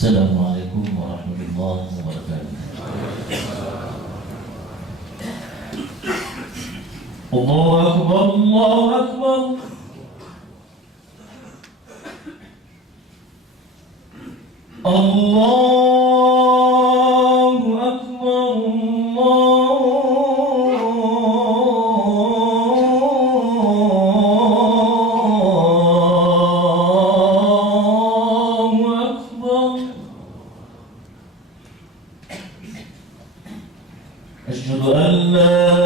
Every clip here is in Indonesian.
Assalamualaikum warahmatullahi wabarakatuh. Allahu Akbar, Allahu Akbar. Allahu Akbar, Allahu Akbar. Asyhadu an la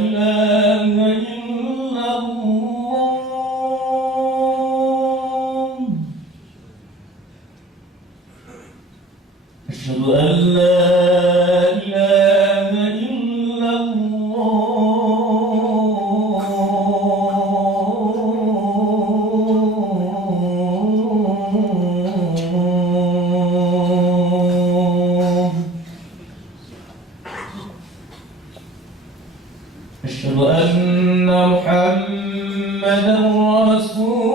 ilaha illallah. Asyhadu an la ilaha illallah. Asyhadu anna Muhammadan Rasulullah.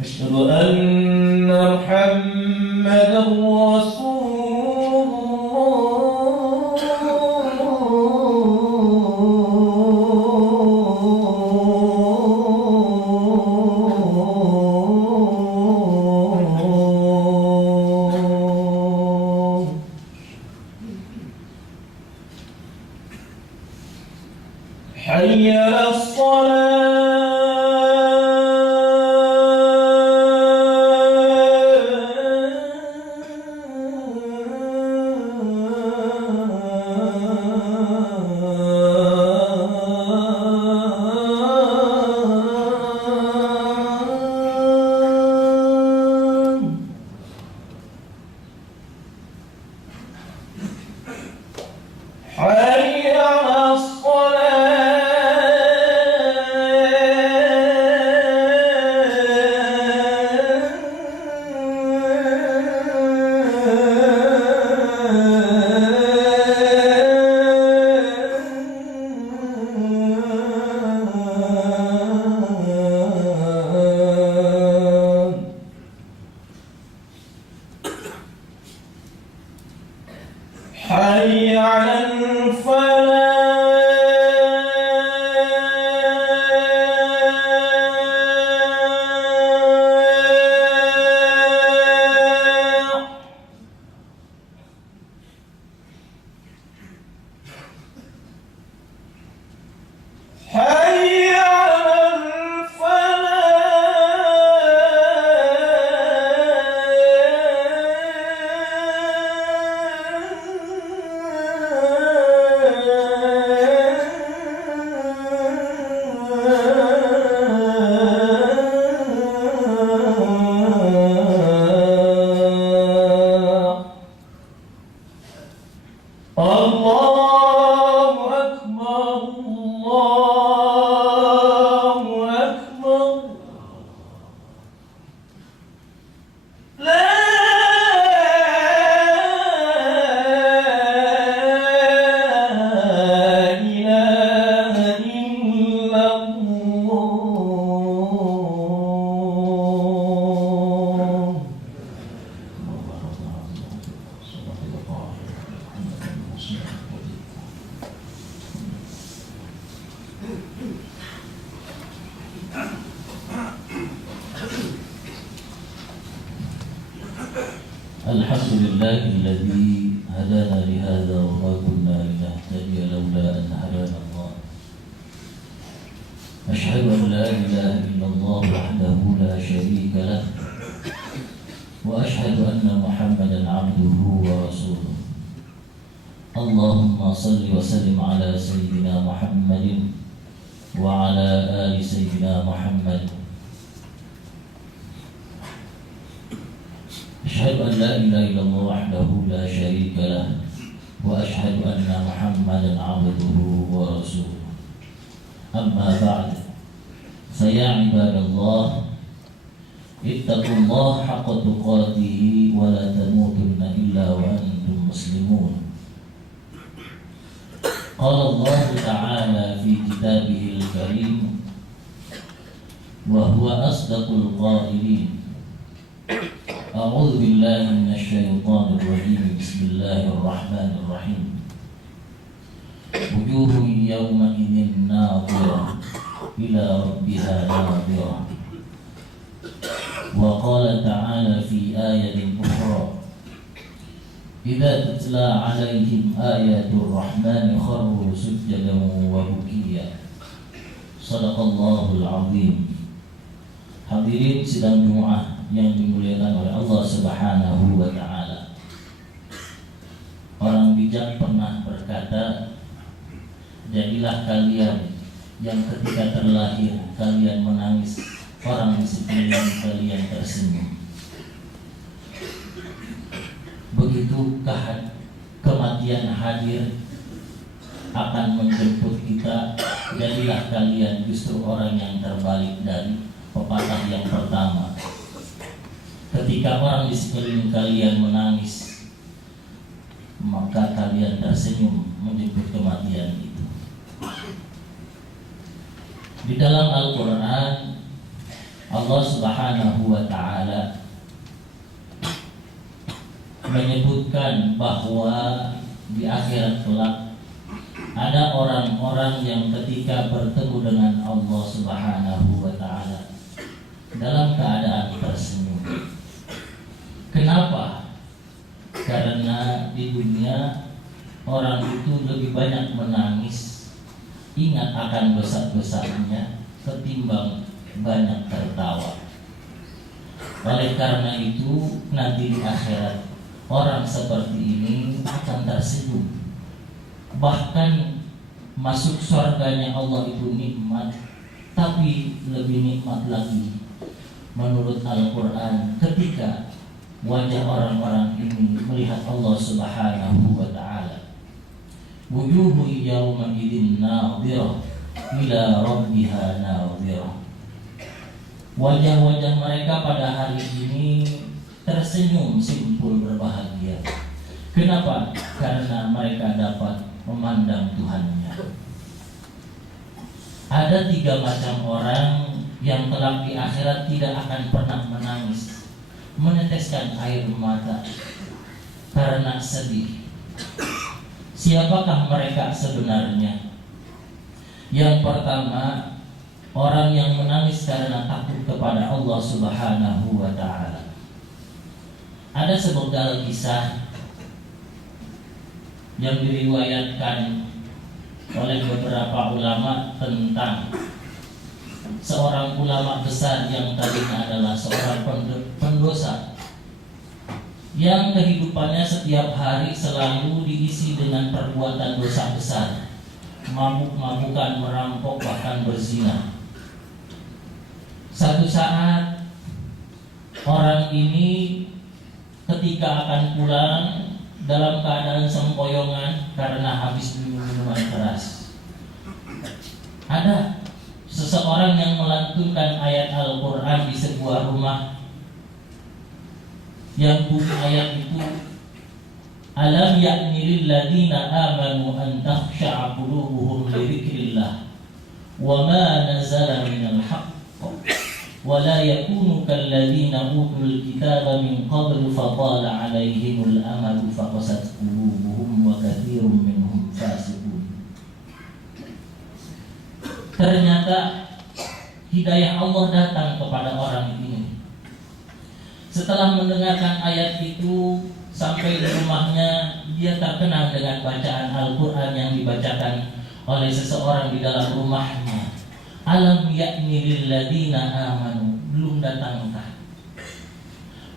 Asyhadu anna Muhammadan Rasulullah. Hayya 'alas حي على الصلاة. حي على الفلاح. حي على الفلاح. الله أكبر، الله أكبر. لا إله إلا الله. الحمد لله الذي هدانا لهذا وما كنا لنهتدي لولا أن هدانا الله. أشهد أن لا إله إلا الله وحده لا شريك له، وأشهد أن محمدا عبده ورسوله. اللهم صل وسلم على سيدنا محمد وعلى آل سيدنا محمد. أشهد أن لا إله إلا الله وحده لا شريك له، وأشهد أن محمدا عبده ورسوله. أما بعد، فيا عباد الله، اتقوا الله حق تقاته ولا تموتن إلا وأنتم مسلمون. Qala Allah Ta'ala fi kitabihil karim wa huwa asdaqul qailin. A'udzu billahi minasy syaithanir rajim. Bismillahirrahmanirrahim. Wujuhun yawma idzin nadhirah ila rabbiha nadhirah. Wa qala ta'ala fi ayatin ukhra idza tutla 'alaihim ayatur rahmani kharru sujadan wa bukiya. Shadaqallahul 'azim. Hadirin sidang Jumat yang dimuliakan oleh Allah Subhanahu wa taala. Orang bijak pernah berkata, jadilah kalian yang ketika terlahir kalian menangis, orang di sekeliling kalian tersenyum. Begitu kematian hadir akan menjemput kita, jadilah kalian justru orang yang terbalik dari pepatah yang pertama. Ketika orang di sekeliling kalian menangis, maka kalian tersenyum menjemput kematian itu. Di dalam Al-Quran, Allah Subhanahu wa ta'ala menyebutkan bahwa di akhirat kelak ada orang-orang yang ketika bertemu dengan Allah Subhanahu wa ta'ala dalam keadaan tersenyum. Kenapa? Karena di dunia orang itu lebih banyak menangis, ingat akan dosa-dosanya ketimbang banyak tertawa. Oleh karena itu nanti di akhirat orang seperti ini akan tersenyum. Bahkan masuk surganya Allah itu nikmat, tapi lebih nikmat lagi menurut Al-Quran ketika wajah orang-orang ini melihat Allah Subhanahu wa ta'ala. Wujuhu yawma idzin nadhirah ila rabbiha nadhirah. Wajah-wajah mereka pada hari ini tersenyum simpul berbahagia. Kenapa? Karena mereka dapat memandang Tuhannya. Ada 3 macam orang yang kelak di akhirat tidak akan pernah menangis, meneteskan air mata karena sedih. Siapakah mereka sebenarnya? Yang pertama, orang yang menangis karena takut kepada Allah Subhanahu wa ta'ala. Ada sepenggal kisah yang diriwayatkan oleh beberapa ulama tentang seorang ulama besar yang tadinya adalah seorang pendosa, yang kehidupannya setiap hari selalu diisi dengan perbuatan dosa besar, mabuk-mabukan, merampok, bahkan berzina. Satu saat orang ini ketika akan pulang dalam keadaan sempoyongan karena habis minum minuman keras, ada seseorang yang melantunkan ayat Al-Quran di sebuah rumah, yang bunyi ayat itu, alam ya'ni lil ladzina amanu an takhsha'a qulubuhum li dzikrillah wa ma nazala minal haqq wa la yakunu kal ladzina utul kitaba min qablu fatala 'alaihimul amadu faqasat qulubuhum wa katsirun minhum fasiqun. Ternyata hidayah Allah datang kepada orang ini. Setelah mendengarkan ayat itu, sampai di rumahnya dia terkenang dengan bacaan Al-Quran yang dibacakan oleh seseorang di dalam rumahnya. Alam ya'ni lil ladzina amanu, belum datangkah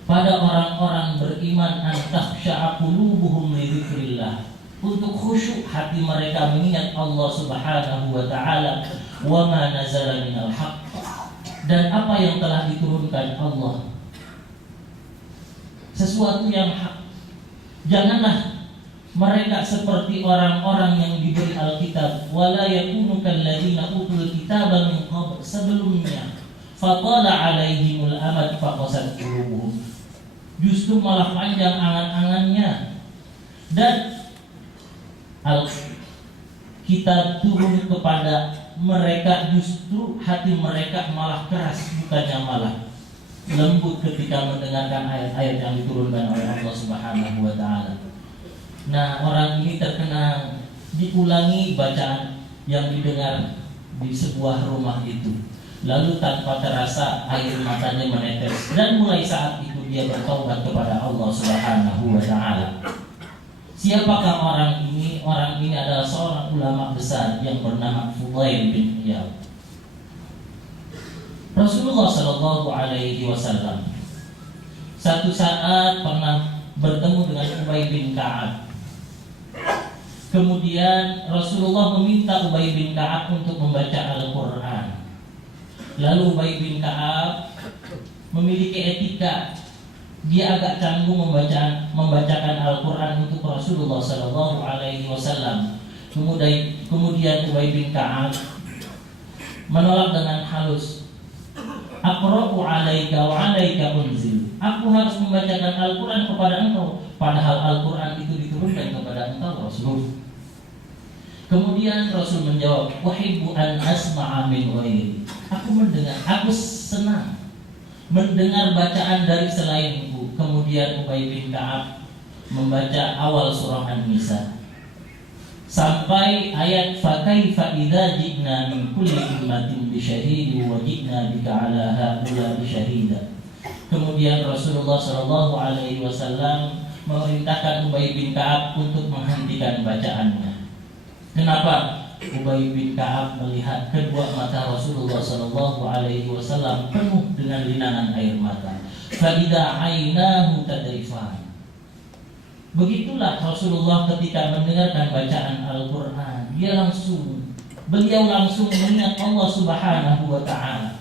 pada orang-orang beriman an takhsha'a qulubuhum li dzikrillah, untuk khusyuk hati mereka mengingat Allah Subhanahu wa ta'ala, wa ma nazala minal haqq, dan apa yang telah diturunkan Allah, sesuatu yang hak. Janganlah mereka seperti orang-orang yang diberi Alkitab, wala yakunu kalladzina utul kitaba min qabl, sebelumnya fatala alaihimul amad faqasat qulubuhum, justru malah panjang angan-angannya dan kita turun kepada mereka, justru hati mereka malah keras, bukannya malah lembut ketika mendengarkan ayat-ayat yang diturunkan oleh Allah Subhanahu wa taala. Nah, orang ini terkenal diulangi bacaan yang didengar di sebuah rumah itu. Lalu tanpa terasa air matanya menetes, dan mulai saat itu dia bertaubat kepada Allah Subhanahu wa taala. Siapakah orang ini? Orang ini adalah seorang ulama besar yang bernama Fudail bin Iyad. Rasulullah Shallallahu Alaihi Wasallam satu saat pernah bertemu dengan Ubay bin Ka'ab. Kemudian Rasulullah meminta Ubay bin Ka'ab untuk membaca Al-Quran. Lalu Ubay bin Ka'ab memiliki etika. Dia agak canggung membacakan Al-Quran untuk Rasulullah Sallallahu Alaihi Wasallam. Kemudian Ubay bin Ka'ab menolak dengan halus. Aqra'u 'alaika wa 'alaika unzil. Aku harus membacakan Al-Quran kepada engkau, padahal Al-Quran itu diturunkan kepada engkau, Rasul. Kemudian Rasul menjawab, "Uhibbu an asma'a min ghairi." Aku senang mendengar bacaan dari selainku. Kemudian Ubay bin Ka'ab membaca awal surah An-Nisa sampai ayat fa kaifa idza ji'na min kulli ummatin bi syahidin wa ji'na bika 'ala haula'i syahida. Kemudian Rasulullah sallallahu alaihi wasallam memerintahkan Ubay bin Ka'ab untuk menghentikan bacaannya. Kenapa? Ubay bin Ka'ab melihat kedua mata Rasulullah sallallahu alaihi wasallam penuh dengan linangan air mata. Fa idza 'ainahu tadrifan. Begitulah Rasulullah ketika mendengarkan bacaan Al-Quran, beliau langsung mengingat Allah Subhanahu wa taala.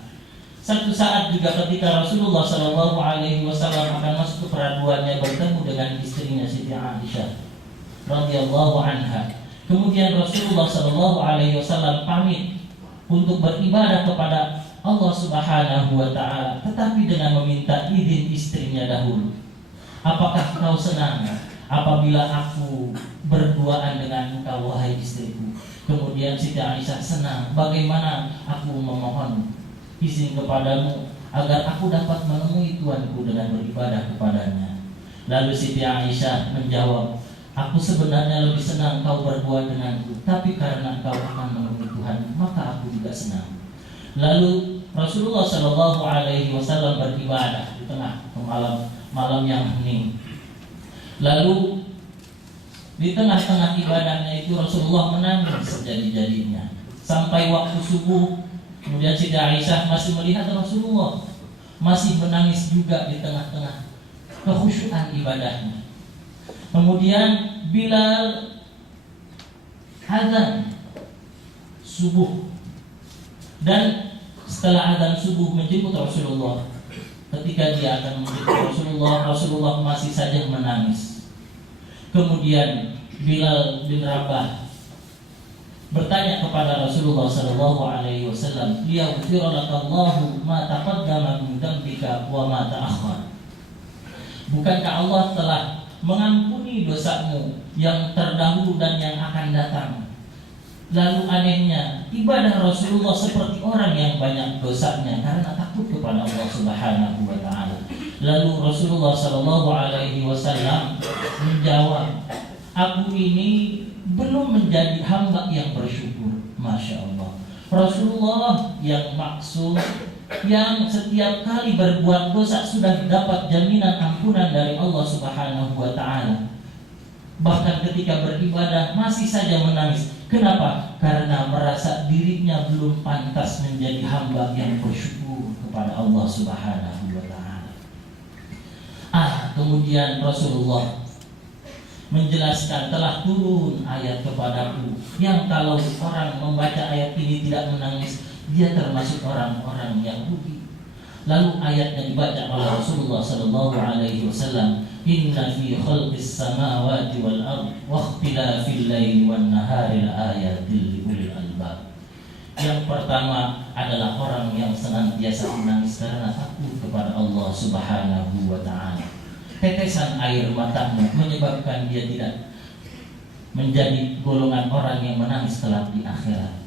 Satu saat juga ketika Rasulullah sallallahu alaihi wasallam akan masuk ke peraduannya bertemu dengan istrinya Siti Aisyah radhiyallahu anha. Kemudian Rasulullah sallallahu alaihi wasallam pamit untuk beribadah kepada Allah Subhanahu wa taala, tetapi dengan meminta izin istrinya dahulu. Apakah kau senang apabila aku berduaan dengan engkau, wahai istriku? Kemudian Siti Aisyah senang. Bagaimana aku memohon izin kepadamu agar aku dapat menemui Tuanku dengan beribadah kepadanya. Lalu Siti Aisyah menjawab, aku sebenarnya lebih senang kau berduaan denganku, tapi karena kau akan menemui Tuhan, maka aku juga senang. Lalu Rasulullah Shallallahu Alaihi Wasallam beribadah di tengah malam yang hening. Lalu di tengah-tengah ibadahnya itu Rasulullah menangis sejadi-jadinya sampai waktu subuh. Kemudian Siti Aisyah masih melihat Rasulullah masih menangis juga di tengah-tengah kekhusyuan ibadahnya. Kemudian Bilal azan subuh, dan setelah azan subuh menjemput Rasulullah. Ketika dia akan menjemput Rasulullah masih saja menangis. Kemudian Bilal bin Rabah bertanya kepada Rasulullah sallallahu alaihi wasallam, "Liyaghfira lakallahu ma taqaddama min dhanbika wa ma ta'akhkhar." Bukankah Allah telah mengampuni dosamu yang terdahulu dan yang akan datang? Lalu anehnya, ibadah Rasulullah seperti orang yang banyak dosanya karena takut kepada Allah Subhanahu wa taala. Lalu Rasulullah sallallahu alaihi wasallam menjawab, "Aku ini belum menjadi hamba yang bersyukur." Masya Allah. Rasulullah yang maksum, yang setiap kali berbuat dosa sudah dapat jaminan ampunan dari Allah Subhanahu wa taala. Bahkan ketika beribadah masih saja menangis. Kenapa? Karena merasa dirinya belum pantas menjadi hamba yang bersyukur kepada Allah Subhanahu wa taala. Kemudian Rasulullah menjelaskan, telah turun ayat kepadaku yang kalau orang membaca ayat ini tidak menangis, dia termasuk orang-orang yang rugi. Lalu ayatnya dibaca oleh Rasulullah sallallahu alaihi wasallam, "Inna fi khalqis samawati wal ardh wa ikhtilafil laili wan nahari laayatil liulil albab." Yang pertama adalah orang yang senantiasa menangis karena takut kepada Allah Subhanahu wa taala. Tetesan air matanya menyebabkan dia tidak menjadi golongan orang yang menangis kelak di akhirat.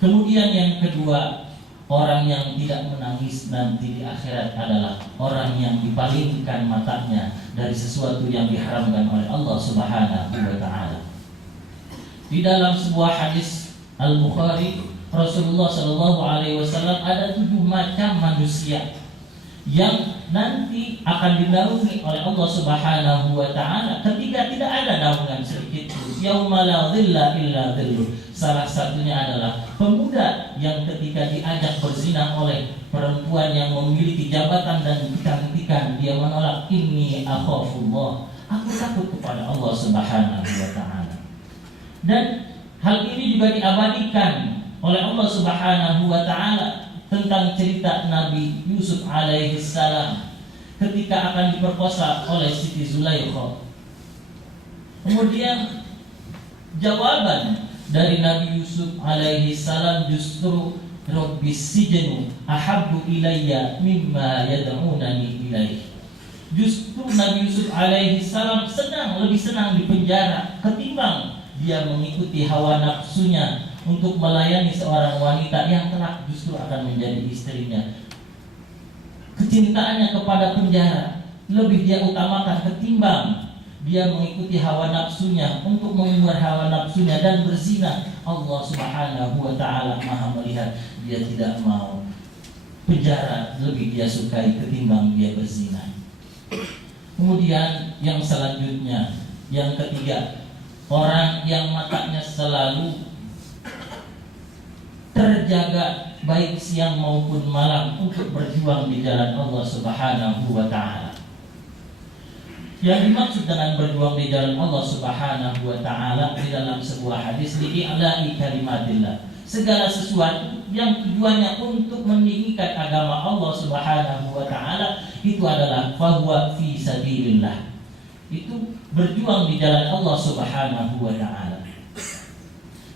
Kemudian yang kedua, orang yang tidak menangis nanti di akhirat adalah orang yang dipalingkan matanya dari sesuatu yang diharamkan oleh Allah Subhanahu wa taala. Di dalam sebuah hadis Al-Bukhari, Rasulullah Shallallahu alaihi wasallam ada 7 macam manusia yang nanti akan dinaungi oleh Allah Subhanahu wa taala ketika tidak ada naungan sedikit pun. Yauma la dhilla illa dhilluh. Salah satunya adalah pemuda yang ketika diajak berzina oleh perempuan yang memiliki jabatan dan kecantikan, dia menolak, inni akhafullah, aku takut kepada Allah Subhanahu wa taala. Dan hal ini juga diabadikan oleh Allah Subhanahu wa taala tentang cerita Nabi Yusuf alaihi salam ketika akan diperkosa oleh Siti Zulaikha. Kemudian jawaban dari Nabi Yusuf alaihi salam justru Rabbis sijnu ahabbu ilayya mimma yad'unani ilaih. Justru Nabi Yusuf alaihi salam lebih senang di penjara ketimbang dia mengikuti hawa nafsunya untuk melayani seorang wanita yang kelak justru akan menjadi istrinya. Kecintaannya kepada penjara lebih dia utamakan ketimbang dia mengikuti hawa nafsunya untuk mengumbar hawa nafsunya dan berzina. Allah Subhanahu wa taala Maha melihat, dia tidak mau penjara lebih dia sukai ketimbang dia berzina. Kemudian yang selanjutnya, yang ketiga, orang yang matanya selalu terjaga baik siang maupun malam untuk berjuang di jalan Allah Subhanahu wa taala. Yang dimaksud dengan berjuang di jalan Allah Subhanahu wa taala di dalam sebuah hadis, li'i'la'i kalimatillah, segala sesuatu yang tujuannya untuk meninggikan agama Allah Subhanahu wa taala itu adalah fahuwa fi sabilillah. Itu berjuang di jalan Allah Subhanahu wa taala.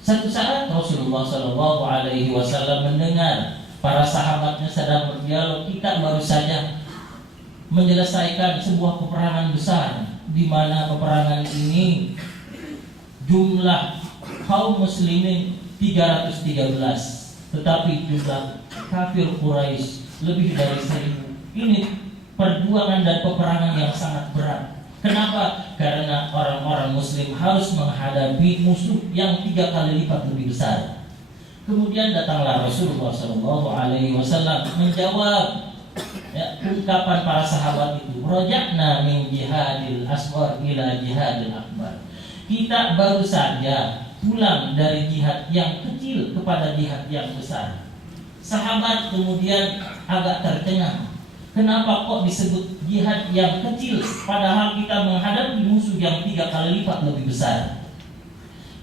Satu saat Rasulullah Shallallahu alaihi wasallam mendengar para sahabatnya sedang berdialog. Kita baru saja menyelesaikan sebuah peperangan besar, di mana peperangan ini jumlah kaum muslimin 313, tetapi jumlah kafir Quraisy lebih dari 1000. Ini perjuangan dan peperangan yang sangat berat. Kenapa? Karena orang-orang muslim harus menghadapi musuh yang 3 kali lipat lebih besar. Kemudian datanglah Rasulullah SAW menjawab ungkapan para sahabat itu, roja'na min jihadil asghar ila jihadil akbar. Kita baru saja pulang dari jihad yang kecil kepada jihad yang besar. Sahabat kemudian agak tercengang. Kenapa kok disebut jihad yang kecil padahal kita menghadapi musuh yang 3 kali lipat lebih besar?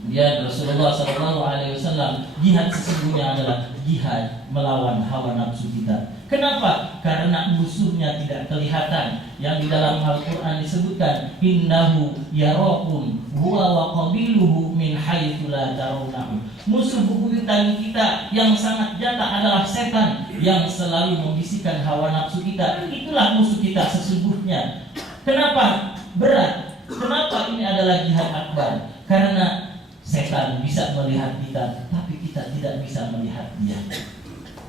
Dia Rasulullah SAW, jihad sesungguhnya adalah jihad melawan hawa nafsu kita. Kenapa? Karena musuhnya tidak kelihatan. Yang di dalam Al-Quran disebutkan, innahu yarakum huwa wa qabiluhu min haitsu la tarawnahu. Musuh bebuyutan kita yang sangat nyata adalah setan yang selalu membisikkan hawa nafsu kita. Itulah musuh kita sesungguhnya. Kenapa berat? Kenapa ini adalah jihad akbar? Karena setan bisa melihat kita, tapi kita tidak bisa melihat dia.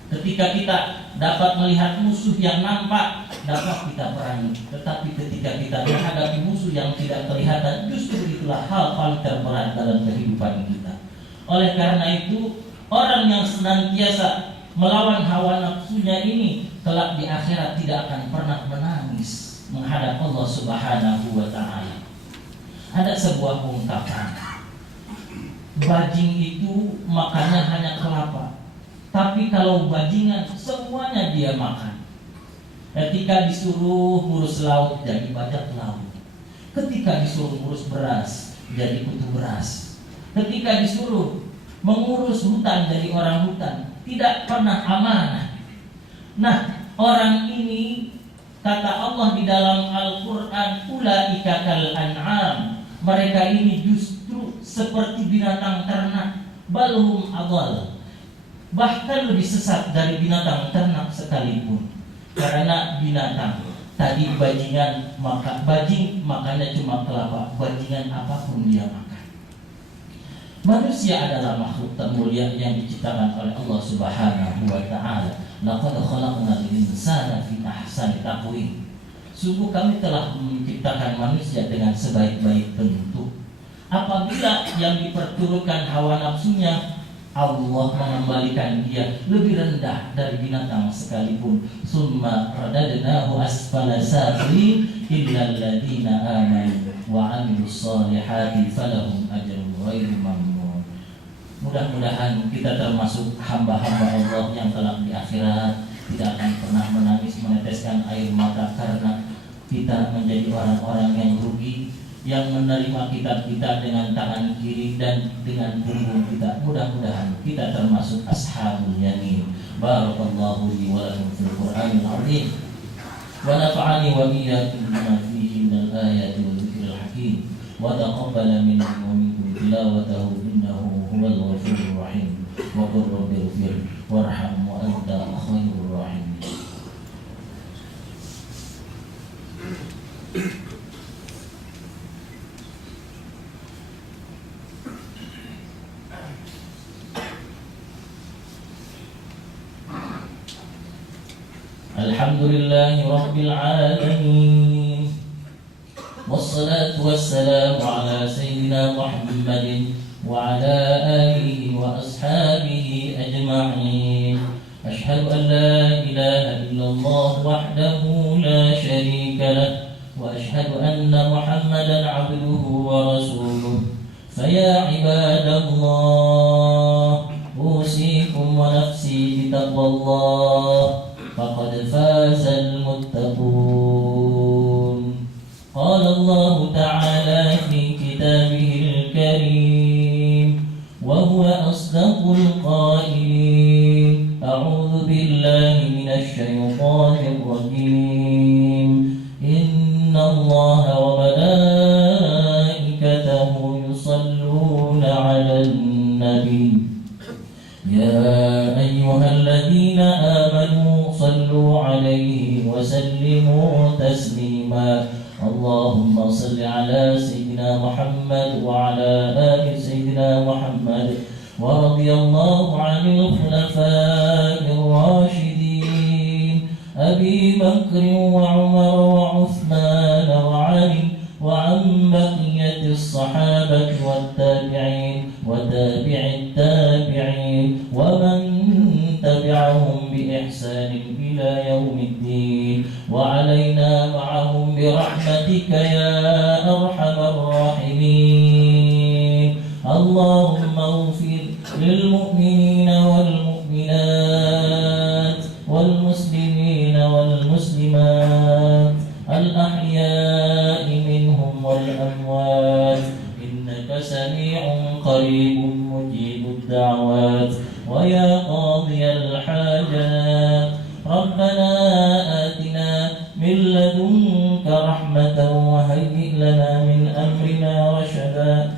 Ketika kita dapat melihat musuh yang nampak, dapat kita perangi. Tetapi ketika kita menghadapi musuh yang tidak kelihatan, justru itulah hal paling terberat dalam kehidupan kita. Oleh karena itu, orang yang senantiasa melawan hawa nafsunya ini kelak di akhirat tidak akan pernah menangis menghadap Allah Subhanahu wa taala. Ada sebuah ungkapan, bajing itu makannya hanya kelapa, tapi kalau bajingan semuanya dia makan. Ketika disuruh ngurus laut jadi bajak laut. Ketika disuruh ngurus beras jadi kutu beras. Ketika disuruh mengurus hutan jadi orang hutan. Tidak pernah amanah. Nah, orang ini kata Allah di dalam Al-Quran, ulaika kal an'am, mereka ini justru seperti binatang ternak, balhum adall, bahkan lebih sesat dari binatang ternak sekalipun. Karena binatang tadi bajingan, maka bajing makannya cuma kelapa, bajingan apapun dia makan. Manusia adalah makhluk termulia yang diciptakan oleh Allah Subhanahu wa taala. Laqad khalaqnal insana fi ahsani taqwim. Sungguh kami telah menciptakan manusia dengan sebaik-baik bentuk. Apabila yang diperturutkan hawa nafsunya, Allah mengembalikan dia lebih rendah dari binatang sekalipun. Summa radadnahu asfala safilin illal ladzina amanu wa 'amilus solihati falahum ajrun ghairu mamnun. Mudah-mudahan kita termasuk hamba-hamba Allah yang kelak di akhirat tidak akan pernah menangis meneteskan air mata karena kita menjadi orang-orang yang rugi, yang menerima kitab kita dengan tangan kiri dan dengan punggung kita. Mudah-mudahan kita termasuk ashabul yamin. Barakallahu li wa lakum fil Qur'anil 'azim wa nafa'ani wa iyyakum bima fihi minal ayati wa dzikril hakim wa taqabbala minni wa minkum tilawatahu innahu huwal ghafurur rahim wa qur rabbighfir warham wa anta khairur rahim. Alhamdulillahi Rabbil Alamin. Wassalatu wassalamu ala Sayyidina Muhammadin wa ala alihi wa ashabihi ajma'in. Ashhadu an la ilaha illallah wahdahu la sharika lah wa ashhadu anna Muhammadan abduhu wa rasuluh. Faya ibadallah, usikum wa nafsi bitaqwallah, faqad fazal muttaqun. Qala Allah Ta'ala fi kitabihil karim wa huwa asdaqul qailin. A'udzu billahi minasy syaithanir rajim. Innallaha wa malaikatahu yusalluna 'alan nabi. Ya ayyuhalladzina amanu sallu 'alaihi wa sallimu taslima. Allahumma salli 'ala sayyidina Muhammad wa 'ala ali sayyidina Muhammad wa radiyallahu 'anil khulafa'ir rasyidin Abi Bakr wa Umar wa Uthman wa Ali wa 'an baqiyatis sahabati wat tabi'in wa tabi'it tabi'in wa man tabi'ahum bi ihsanin ila yaumiddin wa 'alaina ma'ahum bi rahmatika ya arhamar rahimin. Allahumma ighfir lil mu'minina wal mu'minat wal muslimina wal muslimat al ahya'i minhum wal amwat innaka sami'un qaribun mujibud da'wat wa ya qadiyal hajat rabbana atina min ladunka rahmatan wa hayyi' lana min amrina rashada.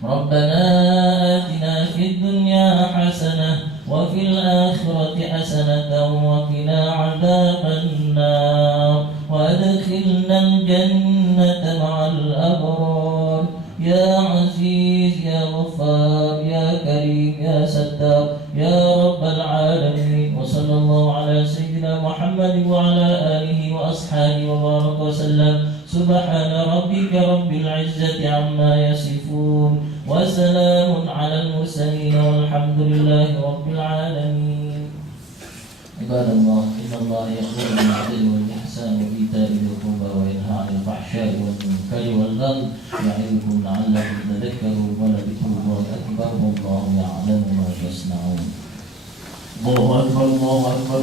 Rabbana atina fid dunya hasanah wa fil akhirati hasanatan wa qina 'adzaban nar wa adkhilnal jannata ma'al abrar ya aziz ya ghaffar ya karim ya sattar ya rabbal alamin. Wa sallallahu ala sayyidina Muhammad wa ala alihi wa ashabihi wa baraka wa sallam. Subhana rabbika rabbil izzati amma yasifun wa salamun alal mursalin walhamdulillahi rabbil alamin. Ibadallah, innallaha ya'muru bil 'adli wal ihsani wa ita'i dhil qurba wa yanha 'anil fahsya'i wal munkari wal baghi ya'idukum la'allakum tadhakkarun wa la dhikrullahi akbar wallahu ya'lamu ma tasna'un. Allahu akbar, Allahu akbar.